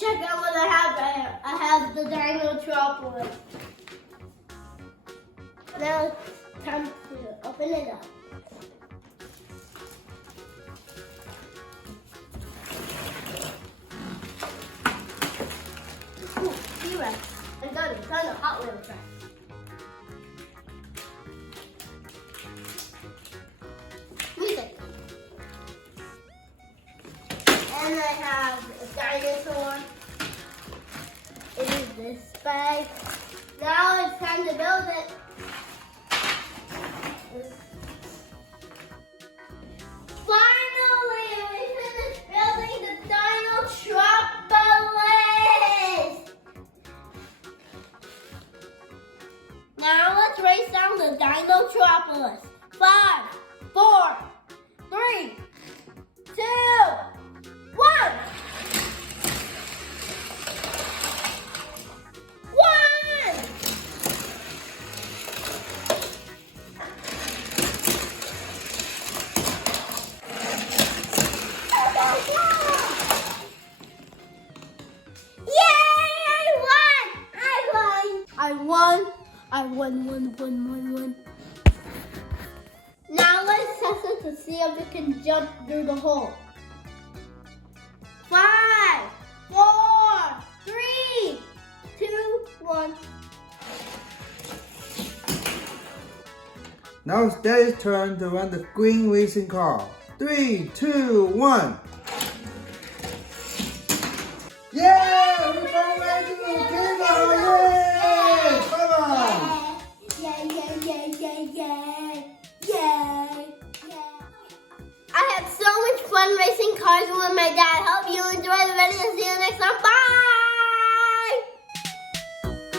Check out what I have here. I have the Dinotropolis. Now it's time to open it up. Ooh, T-Rex. I got it. It's on the Hot Wheels track. Music. And I have a dinosaur. It is this bag. Now it's time to build it. Finally, we finished building the Dinotropolis. Now let's race down the Dinotropolis. 5, 4, 3, 2, 1. I won. Now let's test it to see if it can jump through the hole. 5, 4, 3, 2, 1. Now it's Daddy's turn to run the green racing car. 3, 2, 1. Yeah! We're going right to the game! Yay! Come on! Yay! I had so much fun racing cars with my dad. Hope you enjoy the video. See you next time.